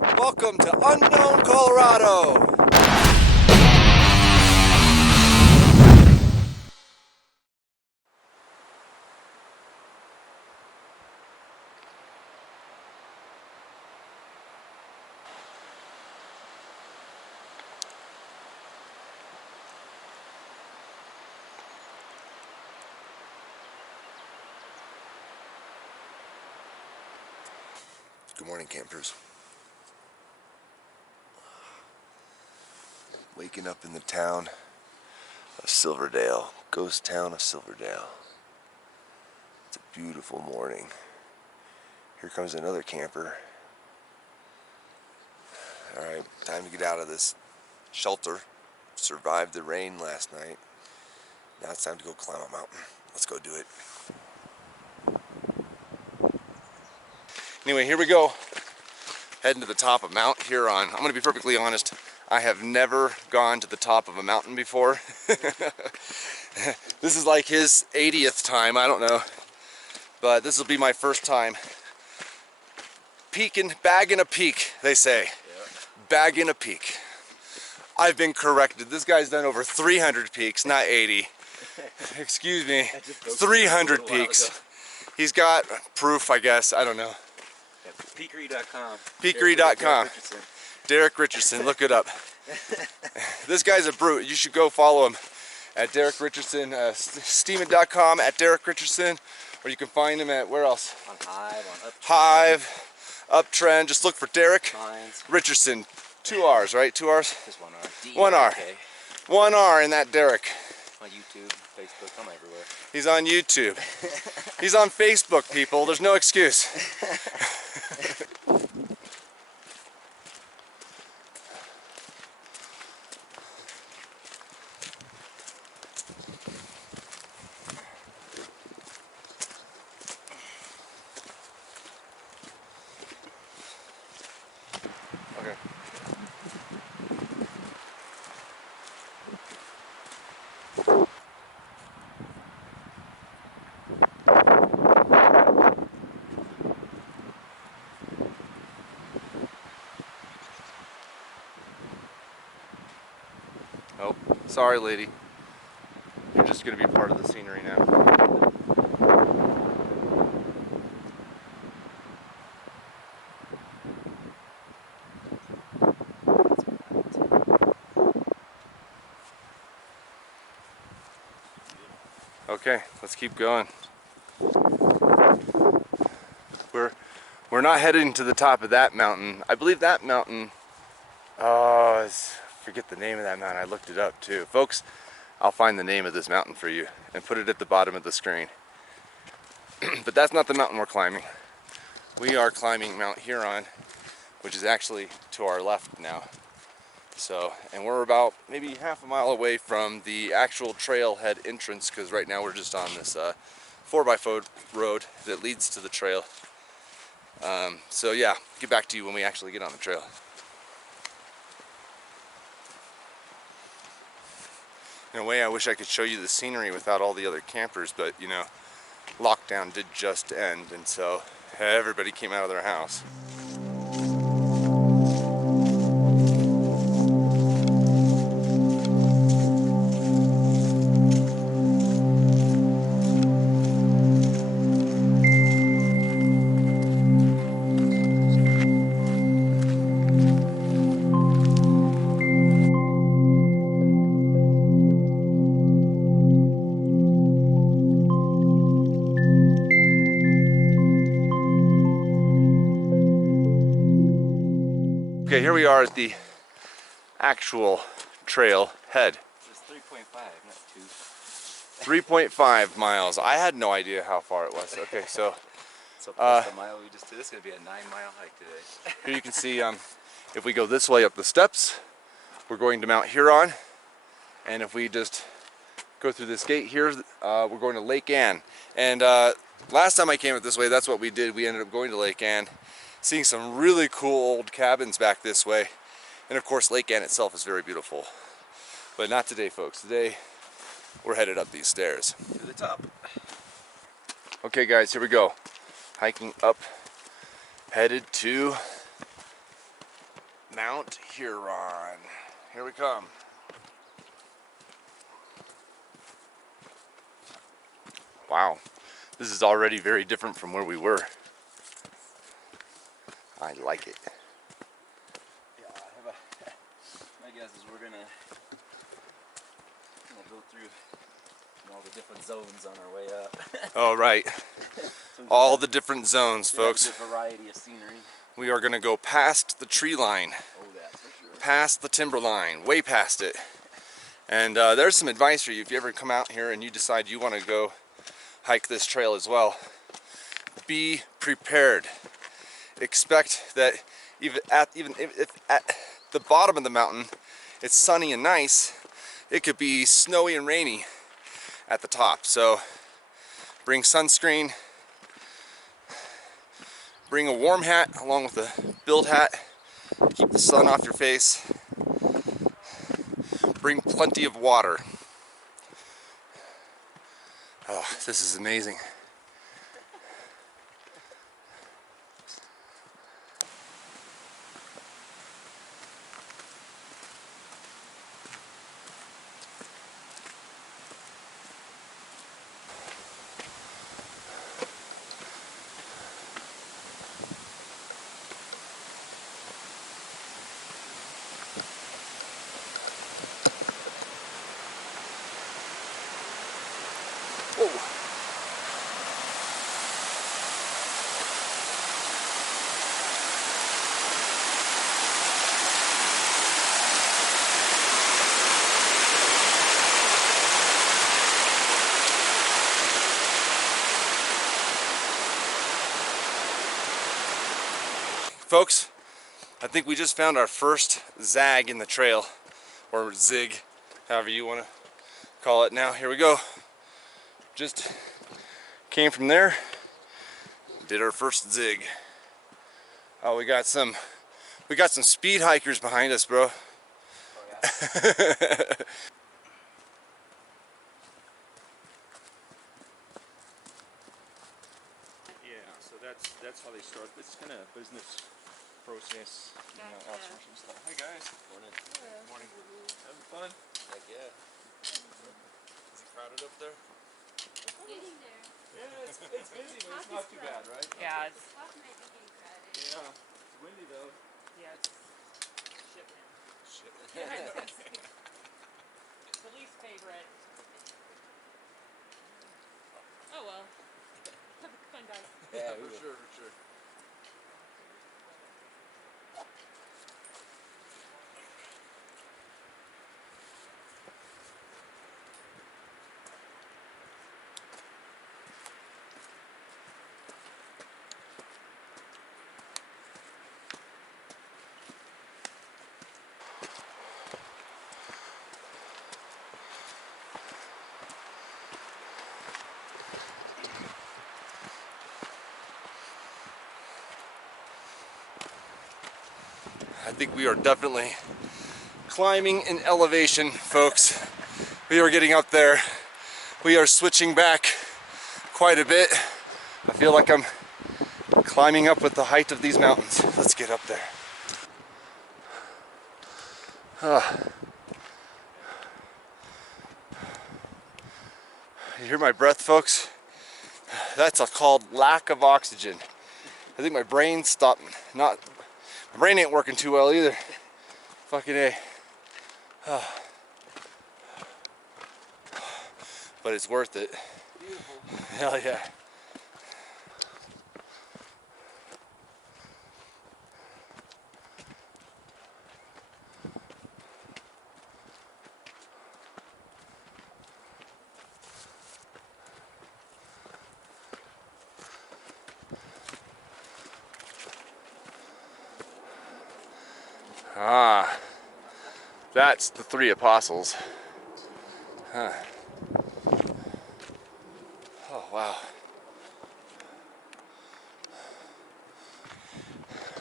Welcome to Unknown Colorado. Good morning, campers. Waking up in the town of Silverdale, ghost town of Silverdale. It's a beautiful morning. Here comes another camper. Alright, time to get out of this shelter. Survived the rain last night. Now it's time to go climb a mountain. Let's go do it. Anyway, here we go. Heading to the top of Mount Huron. I'm going to be perfectly honest. I have never gone to the top of a mountain before. This is like his 80th time, I don't know. But this will be my first time. Bagging a peak, they say. Yeah. Bagging a peak. I've been corrected. This guy's done over 300 peaks, not 80. Excuse me. 300 peaks. He's got proof, I guess. I don't know. Peakery.com. Peakery.com. Derek Richardson, look it up. This guy's a brute. You should go follow him at Derek Richardson, steaming.com at Derek Richardson, or you can find him at where else? On Hive, on Uptrend. Hive, Uptrend. Just look for Derek Mines. Richardson. 2 R's, right? 2 R's? Just 1 R. 1 R. 1 R in that Derek. On YouTube, Facebook, I'm everywhere. He's on YouTube. He's on Facebook, people. There's no excuse. Okay. Oh, sorry, lady. You're just going to be part of the scenery now. Okay, let's keep going. We're not heading to the top of that mountain. I believe that mountain, forget the name of that mountain. I looked it up too. Folks, I'll find the name of this mountain for you and put it at the bottom of the screen. But that's not the mountain we're climbing. We are climbing Mount Huron, which is actually to our left now. So, and we're about maybe half a mile away from the actual trailhead entrance, because right now we're just on this 4x4 road that leads to the trail. So yeah, get back to you when we actually get on the trail. In a way, I wish I could show you the scenery without all the other campers, but you know, lockdown did just end, and so everybody came out of their house. Okay, here we are at the actual trail head. It's 3.5, not 2. 3.5 miles. I had no idea how far it was. Okay, so plus the mile we just did. This is going to be a 9-mile hike today. here you can see if we go this way up the steps, we're going to Mount Huron. And if we just go through this gate here, we're going to Lake Ann. And last time I came up this way, that's what we did. We ended up going to Lake Ann, seeing some really cool old cabins back this way. And of course, Lake Ann itself is very beautiful. But not today, folks. Today, we're headed up these stairs. To the top. Okay, guys, here we go. Hiking up, headed to Mount Huron. Here we come. Wow, this is already very different from where we were. I like it. Yeah, my guess is we're gonna go through all the different zones on our way up. All right, all the different zones, folks. A variety of scenery. We are gonna go past the tree line, Oh, that's for sure. past the timber line, way past it. And there's some advice for you if you ever come out here and you decide you want to go hike this trail as well. Be prepared. Expect that even if at the bottom of the mountain it's sunny and nice, it could be snowy and rainy at the top. So bring sunscreen, bring a warm hat along with a build hat, keep the sun off your face. Bring plenty of water. Oh, this is amazing. Folks, I think we just found our first zag in the trail, or zig, however you want to call it. Now, here we go. Just came from there, did our first zig. Oh, we got some speed hikers behind us, bro. Oh, yeah. Yeah, so that's how they start this kind of business process, outsourcing stuff. Hey guys. Morning. Morning. Having fun? Heck yeah. Is it crowded up there? Getting there. Yeah, it's busy, but it's not too bad, right? Yeah, it's tough might be getting crowded. Yeah. It's windy though. Yeah, it's shit, man. Shit. It's the least favorite. Oh well. Have fun, guys. Yeah, For sure, for sure. I think we are definitely climbing in elevation, folks. We are getting up there. We are switching back quite a bit. I feel like I'm climbing up with the height of these mountains. Let's get up there. You hear my breath, folks? That's called lack of oxygen. I think my brain stopped. My brain ain't working too well either. Fucking A. But it's worth it. beautiful. Hell yeah. Ah, that's the three apostles. Huh. Oh, wow.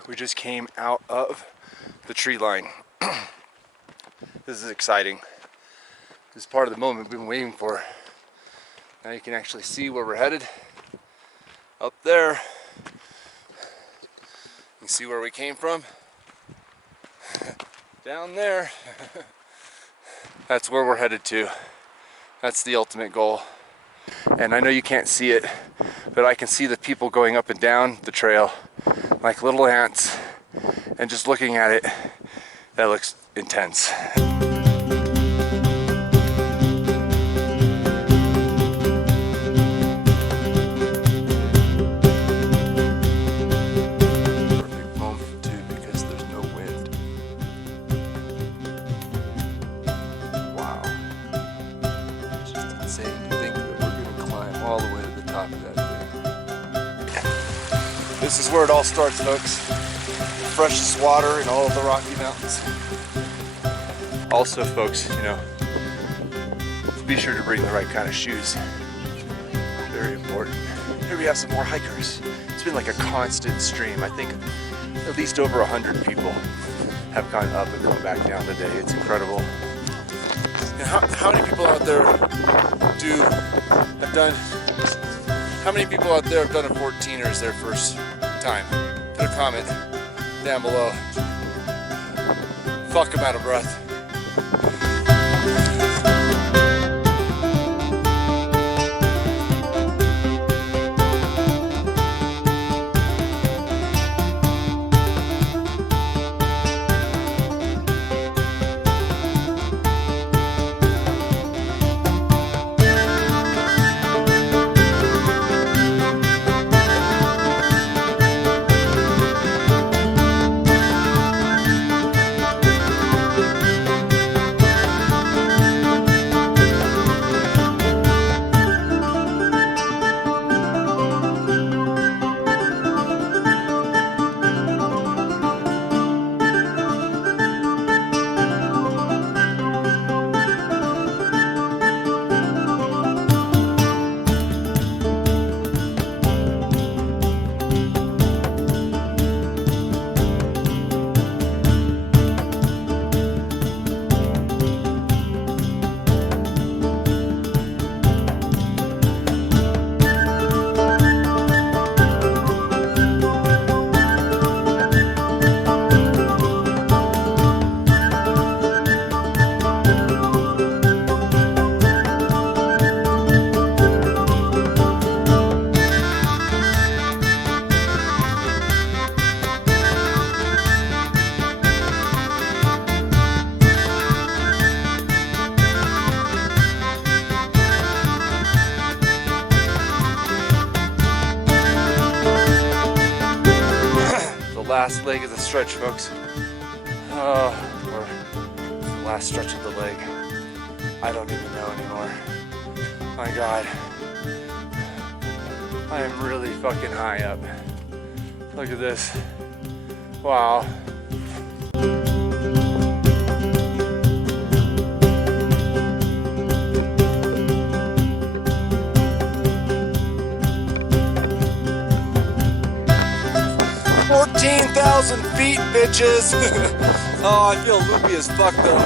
We just came out of the tree line. This is exciting. This is part of the moment we've been waiting for. Now you can actually see where we're headed. Up there. You can see where we came from. Down there. That's where we're headed to. That's the ultimate goal. And I know you can't see it, but I can see the people going up and down the trail like little ants. And just looking at it, that looks intense. Perfect moment too, because there's no wind. Wow. It's just insane to think that we're gonna climb all the way to the top of that thing. This is where it all starts, folks. Freshest water in all of the Rocky Mountains. Also, folks, you know, be sure to bring the right kind of shoes. Very important. Here we have some more hikers. It's been like a constant stream. I think at least over 100 people have gone up and come back down today. It's incredible. And how many people out there how many people out there have done a 14'er as their first time? Put a comment down below. Fuck, I'm out of breath. Last leg of the stretch, folks. Or the last stretch of the leg. I don't even know anymore. My God. I am really fucking high up. Look at this. Wow. $14,000 feet, bitches! Oh, I feel loopy as fuck though.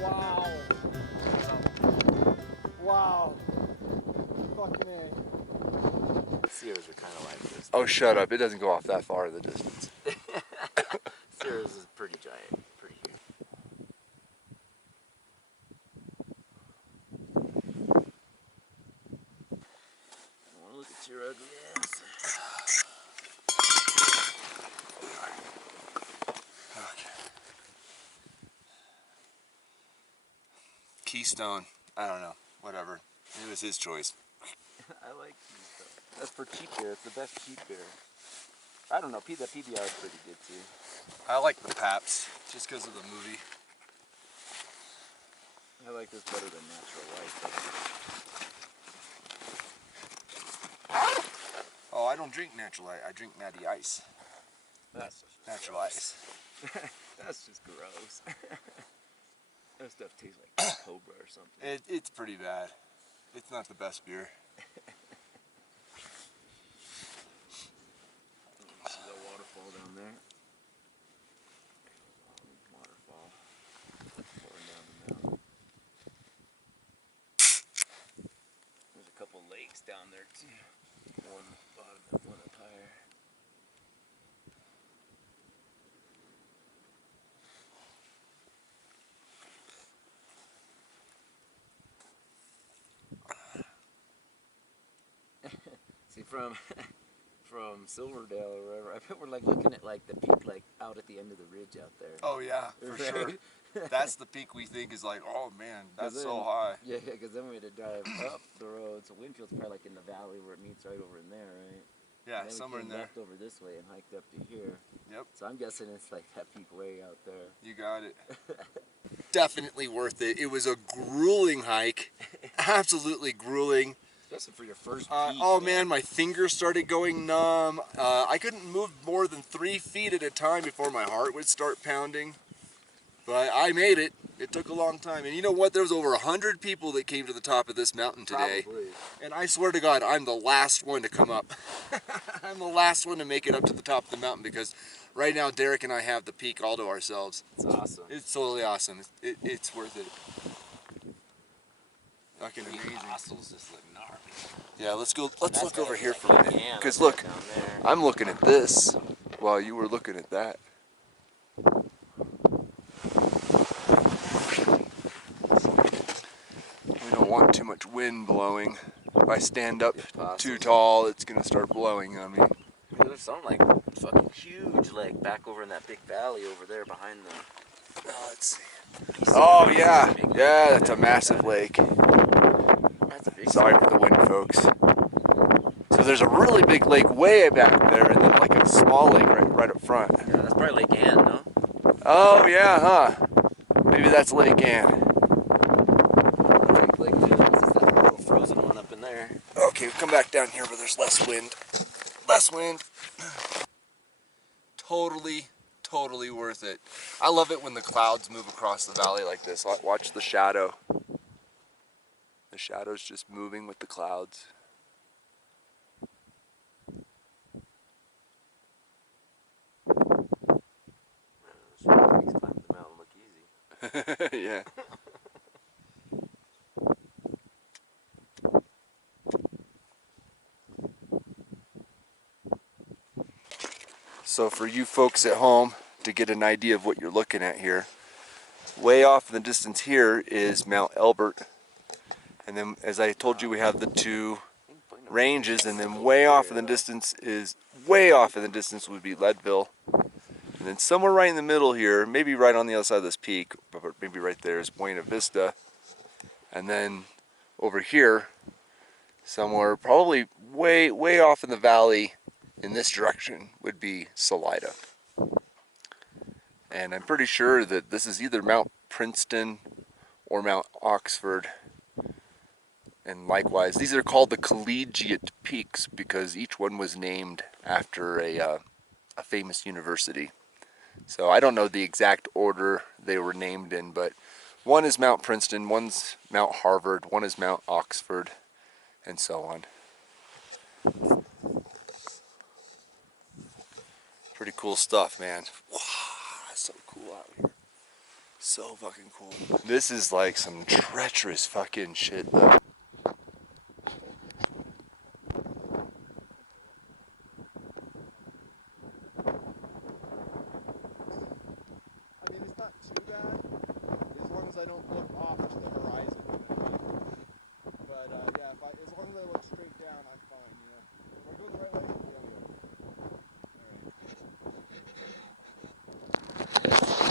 Wow. Wow. Fucking A. Sears are kind of like this. Oh, shut up. It doesn't go off that far in the distance. Sears is pretty giant. Pretty huge. Look at your ugly ass. Okay. Keystone. I don't know. Whatever. It was his choice. I like these stuff. That's for cheap beer. It's the best cheap beer. I don't know. The PBR is pretty good too. I like the Paps just because of the movie. I like this better than Natural Light. Oh, I don't drink Natural Light. I drink Natty Ice. That's just Natural gross. Ice. That's just gross. That stuff tastes like Cobra or something. It's pretty bad. It's not the best beer. See the waterfall down there? Waterfall. Pouring down the mountain. There's a couple lakes down there too. One at the bottom One up higher. See, from Silverdale or wherever, I bet we're like looking at like the peak like out at the end of the ridge out there. Oh yeah, for sure. That's the peak we think is like, oh man, that's so high. Yeah, because then we had to drive up the road. So Winfield's probably like in the valley where it meets right over in there, right? Yeah, And then somewhere we in came there. left over this way and hiked up to here. Yep. So I'm guessing it's like that peak way out there. You got it. Definitely worth it. It was a grueling hike. Absolutely grueling. Especially for your first peak. Oh man, my fingers started going numb. I couldn't move more than 3 feet at a time before my heart would start pounding. But I made it. It took a long time. And you know what? There was over 100 people that came to the top of this mountain today. Probably. And I swear to God, I'm the last one to come up. I'm the last one to make it up to the top of the mountain because right now Derek and I have the peak all to ourselves. It's awesome. It's totally awesome. It's worth it. Fucking amazing. Hostels just look gnarly. Yeah, let's look over here for a like minute. Anna Because look, down there. I'm looking at this while you were looking at that. We don't want too much wind blowing. If I stand up too tall, it's gonna start blowing on me. There's something like fucking huge lake back over in that big valley over there behind them. Let's see. Oh yeah, yeah, that's a massive lake. That's a big Sorry for the wind, folks. So there's a really big lake way back there, and then like a small lake right up front. Yeah, that's probably Lake Ann, no? Oh yeah, huh? Maybe that's Lake Ann. Lake Ann. This is that little frozen one up in there. Okay, come back down here where there's less wind. Less wind. Totally worth it. I love it when the clouds move across the valley like this. Watch the shadow. The shadow's just moving with the clouds. Makes climbing the mountain look easy. Yeah. So for you folks at home, to get an idea of what you're looking at here, way off in the distance here is Mount Elbert. And then, as I told you, we have the two ranges, and then way off in the distance would be Leadville. And then somewhere right in the middle here, maybe right on the other side of this peak, but maybe right there is Buena Vista. And then over here, somewhere probably way off in the valley in this direction would be Salida. And I'm pretty sure that this is either Mount Princeton or Mount Oxford. And likewise, these are called the Collegiate Peaks because each one was named after a famous university. So I don't know the exact order they were named in, but one is Mount Princeton, one's Mount Harvard, one is Mount Oxford, and so on. Pretty cool stuff, man. Wow, that's so cool out here. So fucking cool. This is like some treacherous fucking shit though. I mean, it's not too bad as long as I don't look off to the horizon. But yeah, as long as I look straight down, I'm fine. You know, if we're going the right way, we'll be on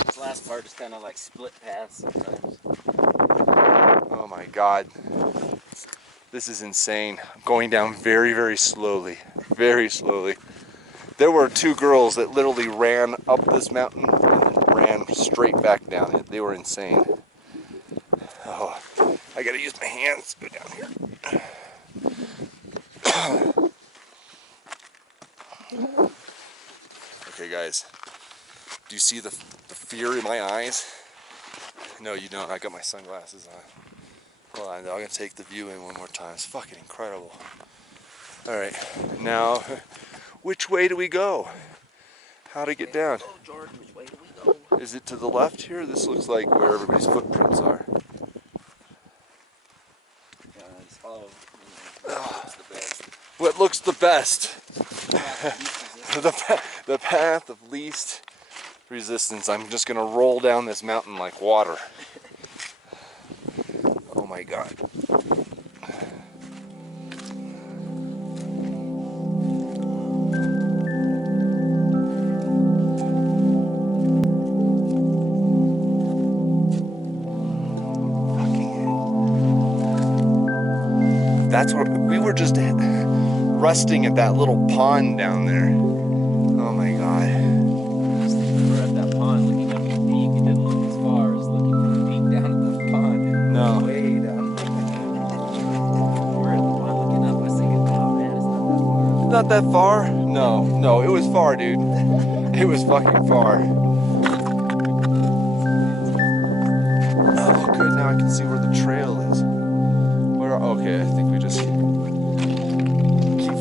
This last part is kind of like split paths sometimes. Oh my god. This is insane. I'm going down very slowly. Very slowly. There were two girls that literally ran up this mountain and then ran straight back down it. They were insane. Oh, I gotta use my hands to go down here. Okay guys, do you see the fear in my eyes? No, you don't. I got my sunglasses on. Hold on, I'm gonna take the view in one more time. It's fucking incredible. All right, now, which way do we go? How to get down? Oh, Jordan, which way do we go? Is it to the left here? This looks like where everybody's footprints are. Just follow. It's the best. What looks the best? The path of least resistance. I'm just gonna roll down this mountain like water. Oh my God. That's where we were just resting at that little pond down there. Oh my God. We're at that pond looking up at the peak. It didn't look as far as looking from the peak down at the pond. No. Way down. We're at the pond looking up. I was thinking, oh man, it's not that far. Not that far? No, it was far, dude. It was fucking far. Oh, good. Now I can see where the trail is. Okay, I think we just keep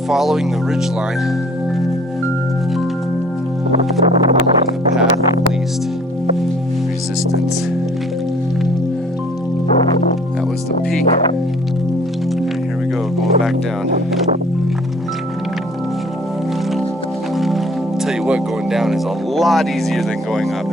following the ridge line. Following the path of least resistance. That was the peak. And here we go, going back down. I'll tell you what, going down is a lot easier than going up.